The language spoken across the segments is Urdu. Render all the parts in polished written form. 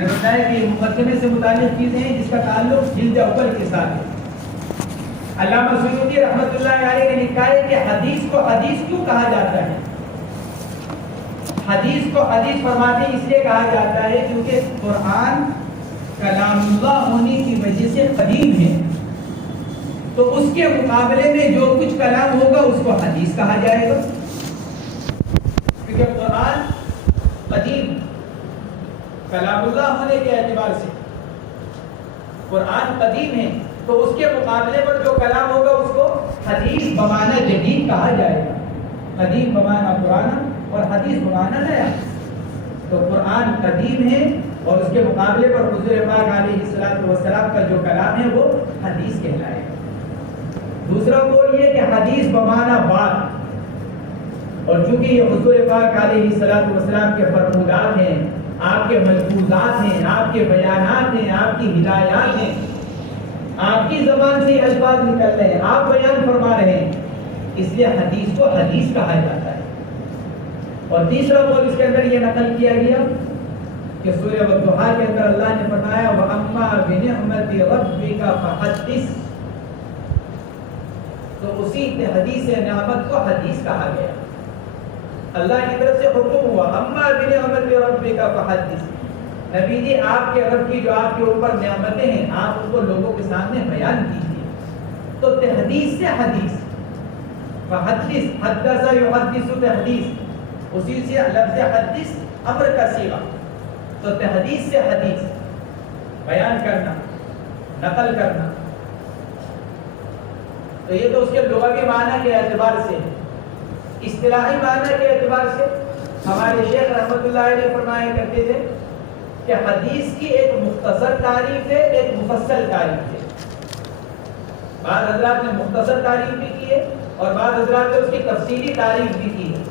میں نے بتایا کہ مقدمے سے متعلق چیزیں ہیں جس کا تعلق جلد اول کے ساتھ ہے۔ علامہ سیوطی رحمۃ اللہ علیہ نے لکھا ہے کہ حدیث کو حدیث کیوں کہا جاتا ہے؟ حدیث کو حدیث فرماتے اس لیے کہا جاتا ہے کیونکہ قرآن کلام اللہ ہونے کی وجہ سے قدیم ہے، تو اس کے مقابلے میں جو کچھ کلام ہوگا اس کو حدیث کہا جائے گا، کیونکہ قرآن قدیم کلام اللہ ہونے کے اعتبار سے قرآن قدیم ہے، تو اس کے مقابلے پر جو کلام ہوگا اس کو حدیث بمعنی جدید کہا جائے گا۔ قدیم بمعنی پرانا اور حدیث بمعنی نیا، تو قرآن قدیم ہے اور اس کے مقابلے پر حضور پاک علیہ الصلوۃ والسلام کا جو کلام ہے وہ حدیث کہلائے گا۔ دوسرا قول یہ کہ حدیث بمعنی بات، اور چونکہ یہ حضور پاک علیہ الصلوۃ والسلام کے فرمودات ہیں، آپ کے ملفوظات ہیں، آپ کے بیانات ہیں، آپ کی ہدایات ہیں، آپ کی زبان سے الفاظ نکل رہے ہیں، آپ بیان فرما رہے ہیں، اس لیے حدیث کو حدیث کہا جاتا ہے۔ اور تیسرا قول اس کے اندر یہ نقل کیا گیا کہ سورہ والضحیٰ کے اندر اللہ نے فرمایا وَأَمَّا بِنِعْمَةِ رَبِّكَ فَحَدِّثْ، تو اسی حدیث نعمت کو حدیث کہا گیا۔ اللہ کی طرف سے حکم ہوا اما بنعمت ربک فحدث، نبی جی آپ کے رب کی جو آپ کے اوپر نعمتیں ہیں آپ ان کو لوگوں کے سامنے بیان کیجیے، تو تحدیث سے حدیث، فحدث حدث یحدث تحدیث، اسی سے لفظ حدث امر کا صیغہ، تو تحدیث سے حدیث بیان کرنا، نقل کرنا، تو یہ تو اس کے لغوی معنی کے اعتبار سے، اصطلاحی معنی کے اعتبار سے ہمارے شیخ رحمۃ اللہ علیہ فرمایا کرتے تھے کہ حدیث کی ایک مختصر تعریف ہے، ایک مفصل تعریف ہے۔ بعض حضرات نے مختصر تعریف بھی کی ہے اور بعض حضرات نے اس کی تفصیلی تعریف بھی کی ہے۔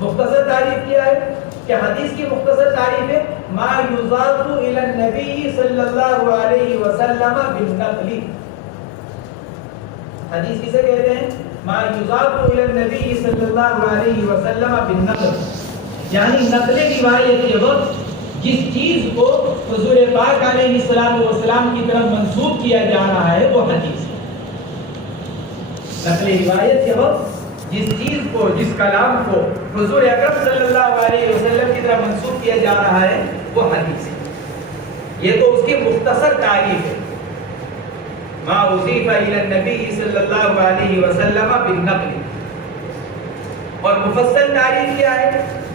مختصر تعریف کیا ہے کہ حدیث کی مختصر تعریف ہے ما یضاف الی النبی صلی اللہ علیہ وسلم بالنقل، حدیث کسے کہتے ہیں؟ ما یضاف الی النبی صلی اللہ علیہ وسلم بالنقل، یعنی نقل روایت کے وقت جس چیز کو حضور پاک علیہ الصلوۃ والسلام کی طرف منسوب کیا جا رہا ہے وہ حدیث ہے۔ نقل روایت کے وقت جس چیز کو، جس کلام کو حضور اکرم صلی اللہ علیہ وسلم کی طرف منسوب کیا جا رہا ہے وہ حدیث ہے۔ یہ تو اس کی مختصر تعریف ہے، ما اضیف الی النبی صلی اللہ علیہ وسلم بالنقل۔ اور مفصل تعریف کیا ہے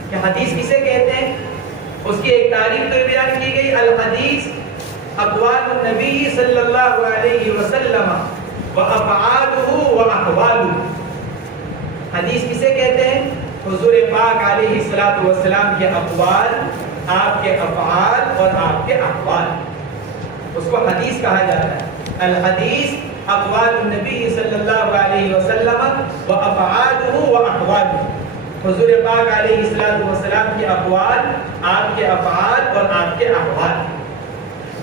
کہ حدیث کسے کہتے ہیں؟ اس کی ایک تعریف تو بیان کی گئی الحدیث اقوال النبی صلی اللہ علیہ وسلم وافعالہ واحوالہ، حدیث کسے کہتے ہیں؟ حضور پاک علیہ الصلوۃ والسلام کے اقوال، آپ کے افعال اور آپ کے احوال، اس کو حدیث کہا جاتا ہے۔ الحدیث اقوال النبی صلی اللہ علیہ وسلم وافعالہ واحوالہ، حضور پاک علیہ الصلوۃ والسلام کے اقوال، آپ کے افعال اور آپ کے احوال۔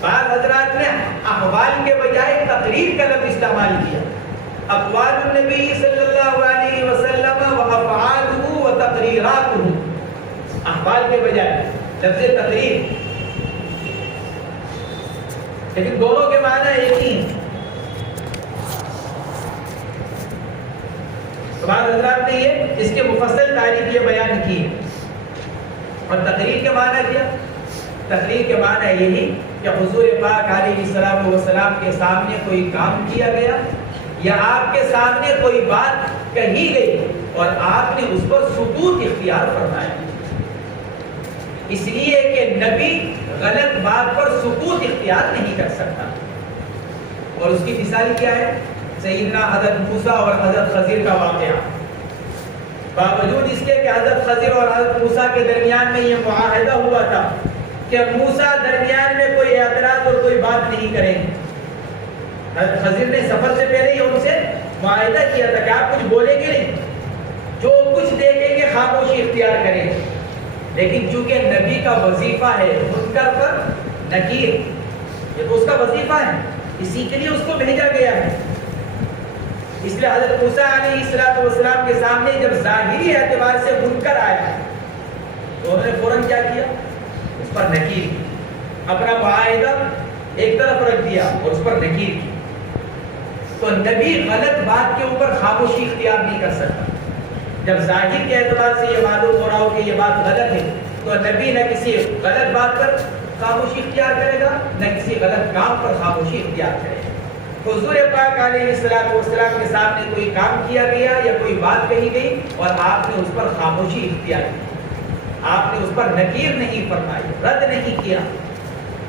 بعض حضرات نے احوال کے بجائے تقریر کا لفظ استعمال کیا، اقوال النبی صلی اللہ علیہ وسلم وافعالہ وتقریراتہ، احوال کے بجائے لفظ تقریر، لیکن دونوں کے معنی ایک ہی ہیں۔ بعض حضرات نے یہ اس کے مفصل تعریف یہ بیان کی ہے۔ اور تقریر کے معنی کیا؟ تقریر کے معنی یہی کہ حضور پاک علیہ الصلوۃ والسلام کے سامنے کوئی کام کیا گیا یا آپ کے سامنے کوئی بات کہی گئی اور آپ نے اس پر سکوت اختیار فرمایا، اس لیے کہ نبی غلط بات پر سکوت اختیار نہیں کر سکتا۔ اور اس کی مثال کیا ہے؟ سیدنا حضرت موسیٰ اور حضرت خضر کا واقعہ۔ باوجود اس کے کہ حضرت خضر اور حضرت موسیٰ کے درمیان میں یہ معاہدہ ہوا تھا کہ موسیٰ درمیان میں کوئی اعتراض اور کوئی بات نہیں کریں گے، حضرت خضر نے سفر سے پہلے ہی ان سے معاہدہ کیا تھا کہ آپ کچھ بولیں گے نہیں، جو کچھ دیکھیں گے خاموشی اختیار کریں گے، لیکن چونکہ نبی کا وظیفہ ہے منکر پر نکیر، یہ تو اس کا وظیفہ ہے، اسی کے لیے اس کو بھیجا گیا ہے۔ اس لیے حضرت موسیٰ علیہ السلام کے سامنے جب ظاہری اعتبار سے منکر آیا تو انہوں نے فوراً کیا کیا؟ اس پر نکیر، اپنا معاہدہ ایک طرف رکھ دیا اور اس پر نکیر کی، تو نبی غلط بات کے اوپر خاموشی اختیار نہیں کر سکتا۔ جب ظاہر کے اعتبار سے یہ معلوم ہو رہا ہو کہ یہ بات غلط ہے، تو نبی نہ کسی غلط بات پر خاموشی اختیار کرے گا، نہ کسی غلط کام پر خاموشی اختیار کرے گا۔ حضور پاک علیہ السلام کے سامنے کوئی کام کیا گیا یا کوئی بات کہی گئی اور آپ نے اس پر خاموشی اختیار کی، آپ نے اس پر نکیر نہیں فرمائی، رد نہیں کیا،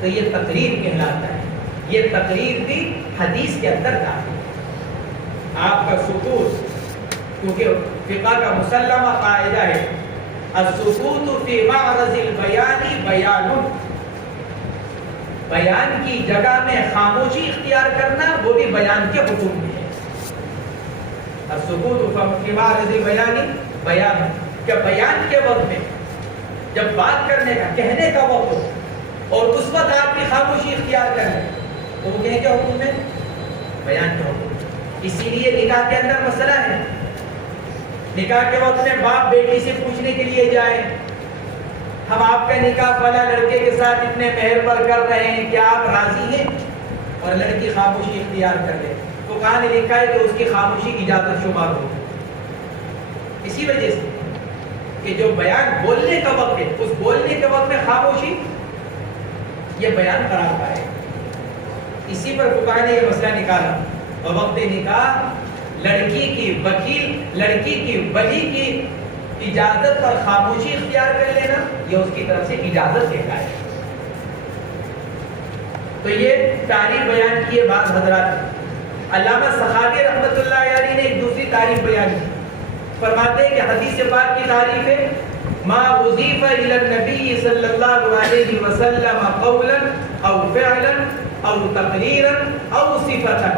تو یہ تقریر کہلاتا ہے۔ یہ تقریر بھی حدیث کے اندر تھا۔ آپ کا سکوت، کیونکہ فقہ کا مسلمہ قاعدہ ہے السکوت فی معرض البیان بیان، بیان کی جگہ میں خاموشی اختیار کرنا وہ بھی بیان کے حکم میں ہے۔ السکوت فی معرض البیان بیان، کہ بیان کے وقت میں جب بات کرنے کا، کہنے کا وقت ہو اور اس وقت آپ کی خاموشی اختیار کریں تو وہ کہنے کے حکم میں، بیان کے حکم۔ اسی لیے نکاح کے اندر مسئلہ ہے، نکاح کے وقت میں باپ بیٹی سے پوچھنے کے لیے جائیں ہم آپ کا نکاح فلاں لڑکے کے ساتھ اتنے مہر پر کر رہے ہیں، کیا آپ راضی ہیں؟ اور لڑکی خاموشی اختیار کر لے تو کہاں نے لکھا ہے کہ اس کی خاموشی کی اجازت شمار ہو؟ اسی وجہ سے کہ جو بیان بولنے کا وقت ہے، اس بولنے کے وقت میں خاموشی یہ بیان قرار پائے۔ اسی پر فقہاء نے یہ مسئلہ نکالا، وقت نکاح لڑکی کی وکیل، لڑکی کی ولی کی اجازت پر خاموشی اختیار کر لینا یہ اس کی طرف سے اجازت دیتا ہے۔ تو یہ تعریف بیان کی ہے بعض حضرات۔ علامہ سخاوی رحمۃ اللہ علیہ نے ایک دوسری تعریف بیان کی، فرماتے ہیں کہ حدیث پاک کی تعریف ہے ما اضیف الی النبی صلی اللہ علیہ وسلم قولا او فعلا او تقریرا او صفتا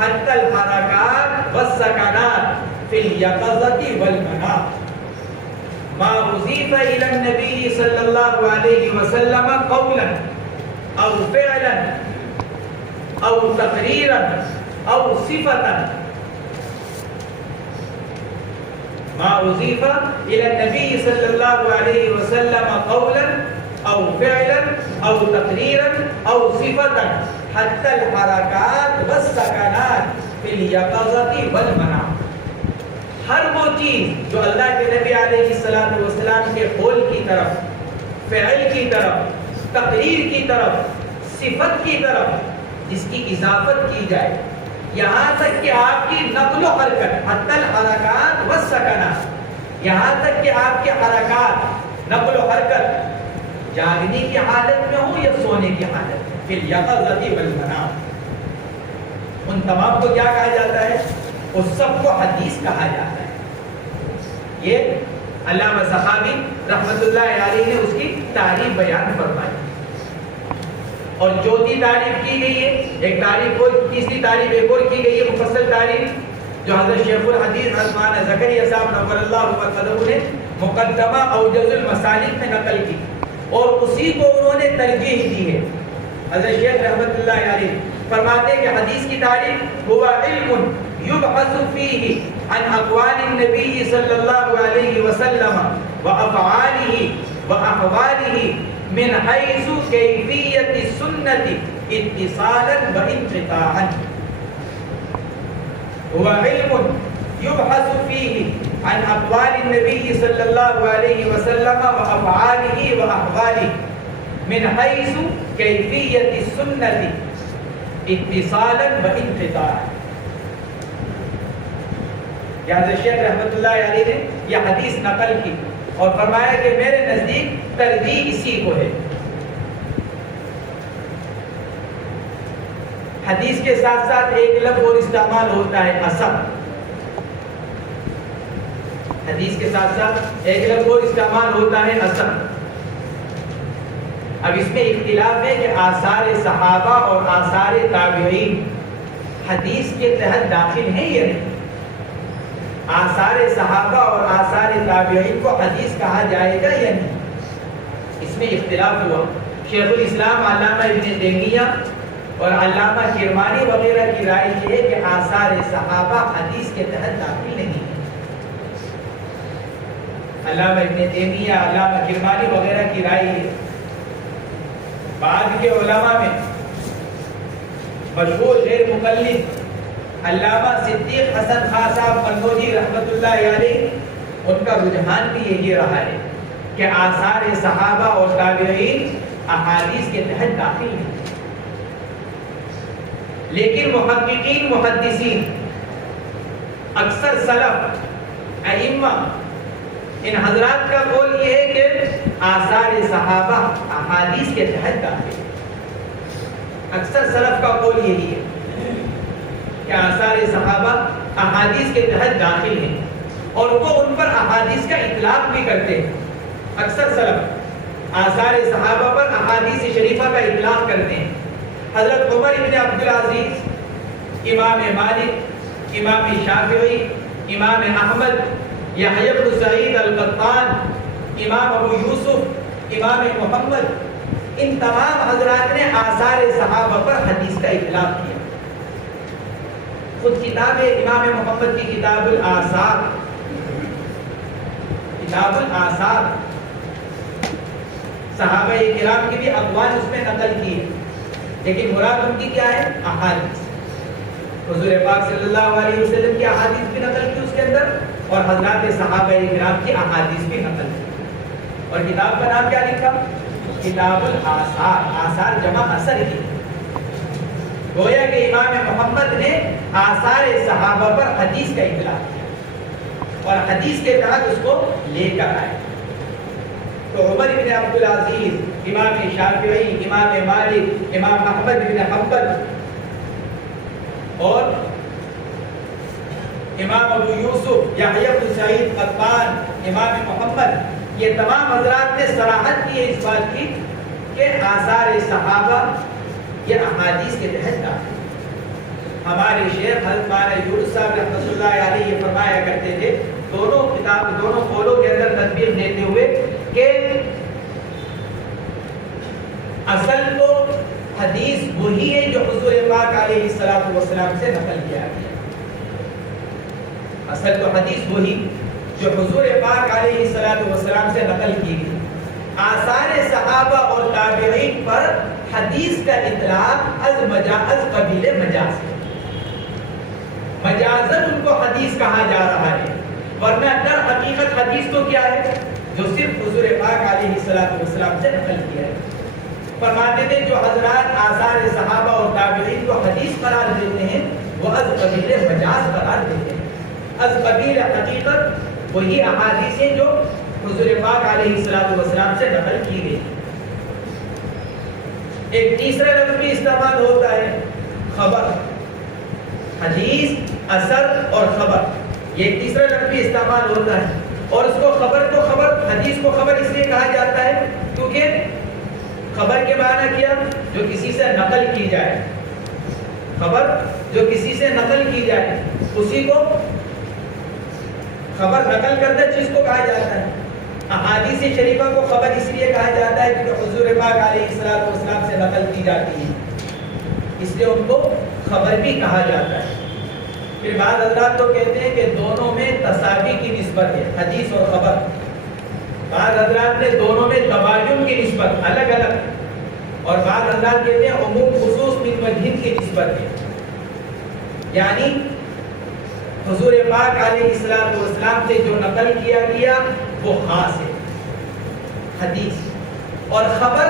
حتی الحرکات والسکنات فی الیقظۃ والمنام۔ ما اضیف الی النبی صلی اللہ علیہ وسلم قولا او فعلا او تقریرا او صفتا، ما اضیف الی النبی صلی اللہ علیہ وسلم قولا او فعلا او تقریرا او صفتا حتی الحرکات والسکنات فی الیقظۃ والمنام۔ ہر وہ چیز جو اللہ کے نبی علیہ السلام کے قول کی طرف، فعل کی طرف، تقریر کی طرف، صفت کی طرف جس کی اضافت کی جائے، یہاں تک کہ آپ کی نقل و حرکت، حتی الحرکات والسکنات، یہاں تک کہ آپ کے حرکات، نقل و حرکت جاگنے کی حالت میں ہو یا سونے کی حالت میں، فی الیقظۃ والمنام، ان تمام کو کیا کہا جاتا ہے؟ اس سب کو حدیث کہا جاتا ہے۔ یہ علامہ سخاوی رحمۃ اللہ علیہ نے اس کی تعریف بیان فرمائی، اور چوتھی تعریف کی گئی ہے، ایک تعریف اور تیسری تعریف ایک اور کی گئی ہے، مفصل تعریف جو حضرت شیخ الحدیث عثمان زکریا صاحب نور اللہ وقدہ نے مقدمہ اوجز المسالک میں نقل کی، اور اسی کو انہوں نے ترجیح دی ہے۔ حضرت شیخ رحمۃ اللہ علیہ فرماتے ہیں کہ حدیث کی تعریف ہوا علم یبحث فیہ عن اقوال النبی صلی اللہ علیہ وسلم وافعالہ واحوالہ من حیث کیفیت السنت اتصالا وانقطاعا۔ ہوا علم یبحث فیہ عن اقوال النبی صلی اللہ علیہ وسلم وافعالہ واحوالہ من حیث کیفیت السنت اتصالا وانقطاعا۔ حضرت شیخ رحمۃ اللہ علیہ نے یہ حدیث نقل کی اور فرمایا کہ میرے نزدیک ترجیح اسی کو ہے۔ حدیث کے ساتھ ساتھ ایک لفظ اور استعمال ہوتا ہے اثر، حدیث کے ساتھ ساتھ ایک لفظ اور استعمال ہوتا ہے اثر۔ اب اس میں اختلاف ہے کہ آثار صحابہ اور آثار تابعین حدیث کے تحت داخل ہیں یا نہیں۔ آثار صحابہ اور آثار تابعین کو حدیث کہا جائے گا یا نہیں، اس میں اختلاف ہوا۔ شیخ الاسلام علامہ ابن تیمیہ اور علامہ کرمانی وغیرہ کی رائے یہ ہے کہ آثار صحابہ حدیث کے تحت داخل نہیں ہے۔ علامہ ابن تیمیہ، علامہ کرمانی وغیرہ کی رائے ہے۔ بعد کے علماء میں مشہور غیر مقلد علامہ صدیق حسن خان صاحب قنوجی رحمۃ اللہ علیہ، ان کا رجحان بھی یہی رہا ہے کہ آثار صحابہ اور تابعین احادیث کے تحت داخل ہیں، لیکن محققین محدثین اکثر سلف ائمہ ان حضرات کا قول یہ ہے کہ آثار صحابہ احادیث کے تحت داخل ہیں۔ اکثر سلف کا قول یہی ہے کہ آثار صحابہ احادیث کے تحت داخل ہیں، اور وہ ان پر احادیث کا اطلاق بھی کرتے ہیں۔ اکثر سلف آثار صحابہ پر احادیث شریفہ کا اطلاق کرتے ہیں۔ حضرت عمر بن عبدالعزیز، امام مالک، امام شافعی، امام احمد، یحییٰ بن سعید القطان، امام ابو یوسف، امام محمد، ان تمام حضرات نے آثار صحابہ پر حدیث کا اطلاق کیا۔ خود کتاب امام محمد کی کتاب الآثار، کتاب الآثار صحابہ کرام کی بھی اقوال اس میں نقل کی ہے، لیکن مراد ان کی کیا ہے؟ احادیث۔ حضور پاک صلی اللہ علیہ وسلم کی احادیث بھی نقل کی اس کے اندر، اور حضرات صحابہ کرام کی احادیث بھی نقل کی۔ اور کتاب کا نام کیا لکھا؟ کتاب الآثار، آثار جمع اثر کی۔ گویا کہ امام محمد نے آثار صحابہ پر حدیث کا اطلاق کیا، اور حدیث کے تحت اس کو لے کر آئے۔ تو عمر بن عبدالعزیز، امام شافعی، امام مالک، امام احمد بن حنبل اور امام ابو یوسف، یحییٰ بن سعید قطان، امام محمد، یہ تمام حضرات نے صراحت کی ہے اس بات کی کہ آثار صحابہ یہ احادیث کے تحت داخل۔ ہمارے شیخ حضرت مولانا یونس صاحب رحمۃ اللہ علیہ یہ فرمایا کرتے تھے، دونوں قولوں کے اندر تنبیہ دیتے ہوئے کہ اصل تو حدیث وہی ہے جو حضور پاک علیہ السلام سے نقل کیا گیا۔ اصل تو حدیث وہی جو حضور پاک علیہ السلام سے نقل کی گئی۔ آثار صحابہ اور تابعین پر حدیث کا اطلاق از قبیل مجاز ہے، مجازن ان کو حدیث کہا جا رہا ہے، ورنہ در حقیقت حدیث تو کیا ہے؟ جو صرف حضور پاک علیہ السلام سے نقل کیا ہے۔ فرماتے تھے جو حضرات آثار صحابہ اور تابعین کو حدیث قرار دیتے ہیں وہ از قبیل مجاز قرار دیتے ہیں، از قبیل حقیقت وہی احادیث ہیں جو حضور پاک علیہ السلام سے نقل کی گئی۔ ایک تیسرا لفظ بھی استعمال ہوتا ہے، خبر، حدیث، اثر اور خبر، یہ ایک تیسرا لفظ بھی استعمال ہوتا ہے۔ اور اس کو خبر، حدیث کو خبر اس لیے کہا جاتا ہے کیونکہ خبر کے معنی کیا؟ جو کسی سے نقل کی جائے، خبر جو کسی سے نقل کی جائے اسی کو خبر، نقل کردہ چیز کو کہا جاتا ہے۔ احادیث شریفہ کو خبر اس لیے کہا جاتا ہے کیونکہ حضور پاک علیہ السلام سے نقل کی جاتی ہے، اس لیے ان کو خبر بھی کہا جاتا ہے۔ پھر بعض حضرات تو کہتے ہیں کہ دونوں میں تساوی کی نسبت ہے، حدیث اور خبر۔ بعض حضرات نے دونوں میں تباین کی نسبت، الگ الگ، اور بعض حضرات کہتے ہیں عموم خصوص من وجہ کی نسبت ہے، یعنی حضور پاک علیہ السلام سے جو نقل کیا گیا وہ خاص ہے حدیث، اور خبر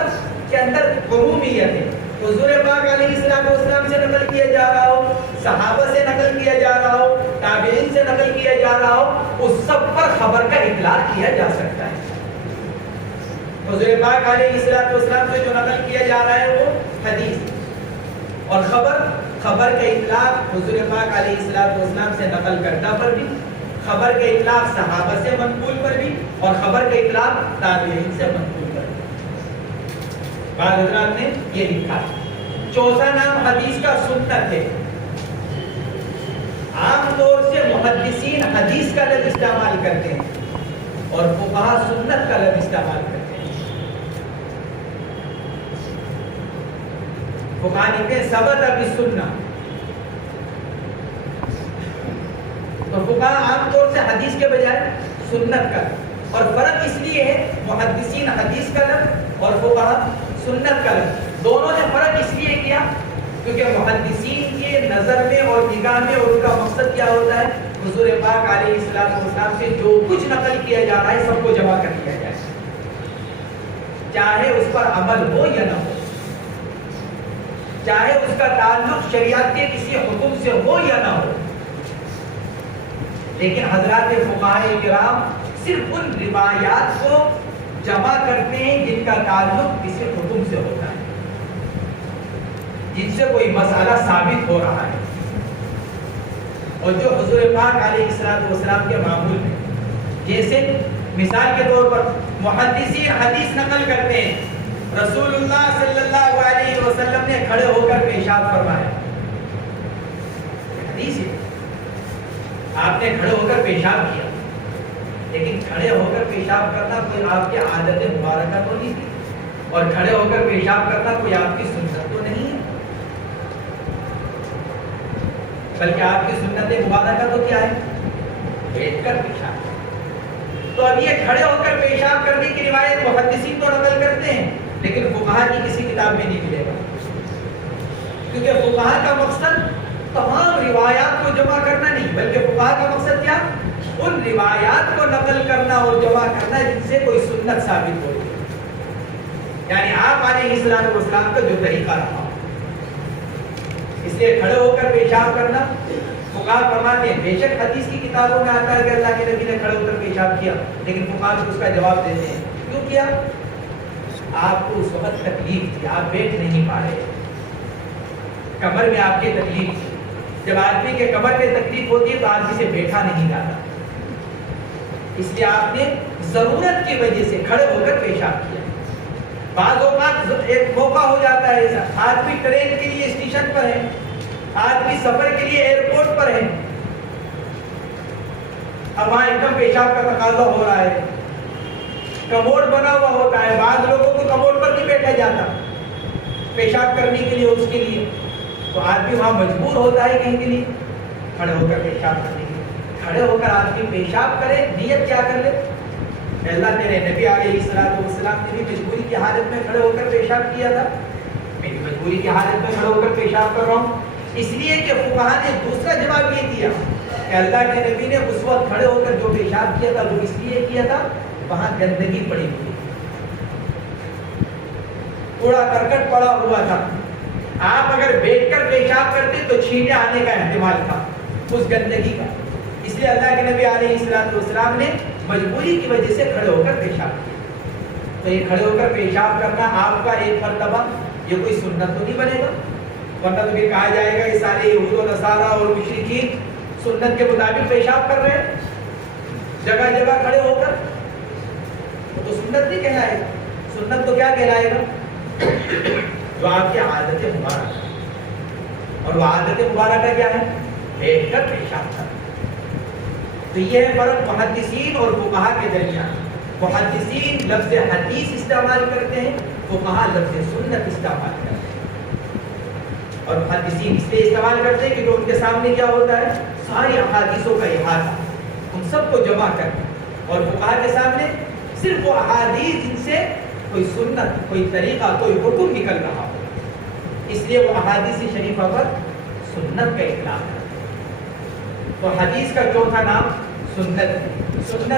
کے اندر عمومیت ہے۔ حضور پاک علیہ السلام سے نقل کیا جا رہا ہو، صحابہ سے نقل کیا جا رہا ہو، تابعین سے نقل کیا جا رہا ہو، اس سب پر خبر کا اطلاق کیا جا سکتا ہے۔ حضور پاک علیہ السلام سے جو نقل کیا جا رہا ہے وہ حدیث، اور خبر کا اطلاق حضور پاک علیہ السلام سے نقل کردہ پر بھی، خبر کا اطلاق صحابہ سے منقول پر بھی، اور خبر کا اطلاق تابعین سے منقول پر بھی۔ بعض حضرات نے یہ لکھا۔ چوتھا نام حدیث کا سنت ہے۔ عام طور سے محدثین حدیث کا لفظ استعمال کرتے ہیں اور فقہا سنت کا لفظ استعمال کرتے ہیں۔ فقہا کہتے ہیں ثبت بالسنہ، تو فقہا عام طور سے حدیث کے بجائے سنت کا، اور فرق اس لیے ہے محدثین حدیث کا لفظ اور فقہا سنت کا لفظ، دونوں نے فرق اس لیے کیا کیونکہ محدثین کے نظر میں اور نگاہ میں اور ان کا مقصد کیا ہوتا ہے، حضور پاک علیہ السلام سے جو کچھ نقل کیا جا رہا ہے سب کو جمع کر لیا جائے، چاہے اس پر عمل ہو یا نہ ہو، چاہے اس کا تعلق شریعت کے کسی حکم سے ہو یا نہ ہو، لیکن حضرات فقہاء کرام صرف ان روایات کو جمع کرتے ہیں جن کا تعلق کسی حکم سے ہوتا ہے، جن سے کوئی مسئلہ ثابت ہو رہا ہے، اور جو حضور پاک علیہ السلام کے معمول میں، جیسے مثال کے طور پر محدثین حدیث نقل کرتے ہیں رسول اللہ صلی اللہ علیہ وسلم نے کھڑے ہو کر پیشاب فرمایا، حدیث ہے، آپ نے کھڑے ہو کر پیشاب کیا، لیکن کھڑے ہو کر پیشاب کرنا کوئی آپ کی عادت مبارکہ تو نہیں تھی، اور کھڑے ہو کر پیشاب کرنا کوئی آپ کی سنت تو نہیں ہے، بلکہ آپ کی سنت مبارکہ تو کیا ہے؟ بیٹھ کر پیشاب۔ تو اب یہ کھڑے ہو کر پیشاب کرنے کی روایت محدثین تو نقل کرتے ہیں، لیکن فقہا کی کسی کتاب میں نہیں ملے گا، کیونکہ فقہا کا مقصد تمام روایات کو جمع کرنا نہیں، بلکہ فقہا کا مقصد کیا؟ ان روایات کو نقل کرنا اور جمع کرنا جن سے کوئی سنت ثابت ہو، یعنی آپ علیہ السلام کا جو طریقہ رہا، اس لیے کھڑے ہو کر پیشاب کرنا فقہا فرماتے ہیں، بے شک حدیث کی کتابوں میں آتا ہے کہ اللہ کے نبی نے کھڑے ہو کر پیشاب کیا، لیکن فقہا اس کا جواب دیتے ہیں کیوں کیا؟ آپ کو اس وقت تکلیف تھی، آپ بیٹھ نہیں پا رہے، کمر میں آپ کی تکلیف تھی، جب آدمی کے کمر میں تکلیف ہوتی ہے تو آدمی سے بیٹھا نہیں جاتا، اس لیے آپ نے ضرورت کی وجہ سے کھڑے ہو کر پیشاب کیا۔ بعض اوقات ایک موقع ہو جاتا ہے ایسا، آدمی ٹرین کے لیے اسٹیشن پر ہے، آدمی سفر کے لیے ایئرپورٹ پر ہے، اب وہاں ایک دم پیشاب کا تقاضا ہو رہا ہے، کموڈ بنا ہوا ہوتا ہے، بعض لوگوں کو کموڈ پر نہیں بیٹھا جاتا پیشاب کرنے کے لیے، اس کے لیے تو آدمی وہاں مجبور ہوتا ہے کہیں کے لیے کھڑے ہو کر پیشاب کرنے کے لیے۔ کھڑے ہو کر آدمی پیشاب کرے، نیت کیا کر لے، اللہ تیرے نبی علیہ السلام نے بھی مجبوری کی حالت میں کھڑے ہو کر پیشاب کیا تھا، میں بھی مجبوری کی حالت میں کھڑے ہو کر پیشاب کر رہا ہوں، اس لیے کہ فقہا نے دوسرا جواب یہ دیا کہ اللہ کے نبی نے اس وقت کھڑے ہو کر جو پیشاب کیا تھا وہ اس لیے کیا تھا وہاں گندگی پڑی ہوئی، کوڑا کرکٹ پڑا ہوا تھا، آپ اگر بیٹھ کر پیشاب کرتے تو چھینٹے آنے کا احتمال تھا اس گندگی کا، اس لیے اللہ کے نبی علیہ السلام نے مجبوری کی وجہ سے کھڑے ہو کر پیشاب کیا۔ تو یہ کھڑے ہو کر پیشاب کرنا آپ کا ایک مرتبہ یہ کوئی سنت تو نہیں بنے گا، ورنہ تو پھر کہا جائے گا یہ سارے یہود و نصارہ اور مشرکین سنت کے مطابق پیشاب کر رہے ہیں جگہ جگہ کھڑے ہو کر، تو سنت نہیں کہلائے گا، سنت تو کیا کہلائے گا؟ جو آپ کی عادت مبارکہ، اور وہ عادت مبارکہ کیا ہے؟ بیٹھ کر پیشاب کرنا۔ تو یہ ہے فرق محدثین اور فقہا کے درمیان، محدثین لفظ حدیث استعمال کرتے ہیں، فقہا لفظ سنت استعمال کرتے ہیں، اور محدثین اس لیے استعمال کرتے ہیں کہ ان کے سامنے کیا ہوتا ہے؟ ساری احادیثوں کا احاطہ، ان سب کو جمع کرنا، اور فقہا کے سامنے صرف وہ احادیث جن سے کوئی سنت، کوئی طریقہ، کوئی حکم نکل رہا ہو، اس لیے وہ احادیث شریفہ پر سنت کا اطلاق ہے۔ تو حدیث کا چوتھا نام سنت ہے۔ سنت